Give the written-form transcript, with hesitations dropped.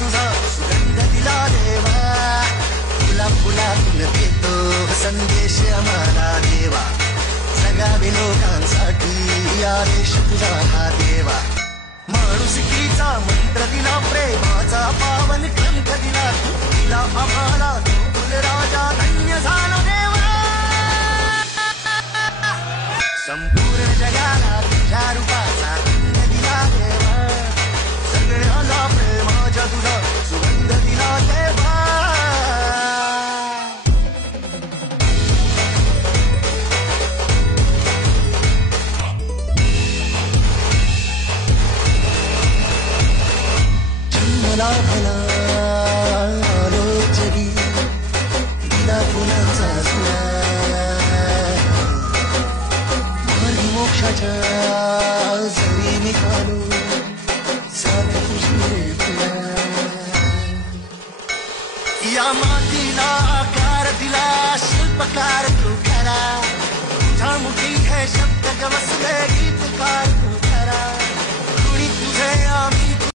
तुझा सुगंध दिला देवा, तुला फुलातून देतो संदेश आम्हाला देवा, जगावे लोकांसाठी आदेश तुझा हा देवा, माणुसकीचा मंत्र दिला, प्रेमाचा पावन ग्रंथ दिला, दिला आम्हाला तो कुलराजा, धन्य झालो देवा, संपूर्ण जगाला तुझ्या रूपाचा रंग दिला देवा, सगळ्याला प्रेमाच्या तुझा सुगंध दिला देवा. जन्मला भला आलो जगी, दिला फुलांचा सुरा, मार्गी मोक्षाच्या जरी निघालो, साथ तुझी तुला, या मातीला आकार दिला, शिल्पकार तू खरा, तुझ्या मुठी हे शब्द गवसले,